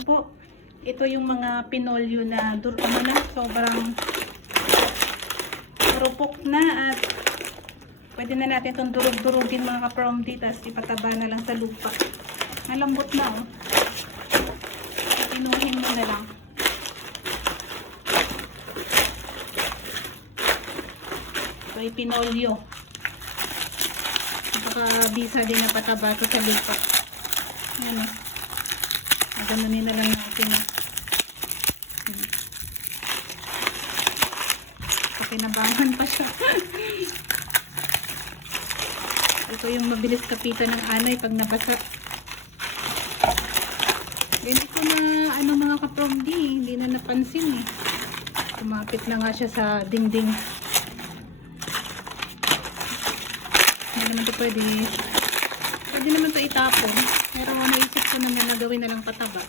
Po, ito yung mga pinolyo na sobrang rupok na at pwede na natin itong durug-durugin mga ka-promdi, tapos ipataba na lang sa lupa. Malambot na oh. Pinuhin mo na lang. Ito ay pinolyo. Napaka-bisa din na pataba ito sa lupa. Ayan oh. Ganonin na lang natin. Pakinabangan pa siya. Ito yung mabilis kapitan ng anay pag nabasa. Hindi ko na mga ka-promdi, hindi na napansin eh. Kumapit na nga siya sa dingding. Hindi naman ito pwede naman ito itapon. Pero naisip ko naman na gawin na lang pataba.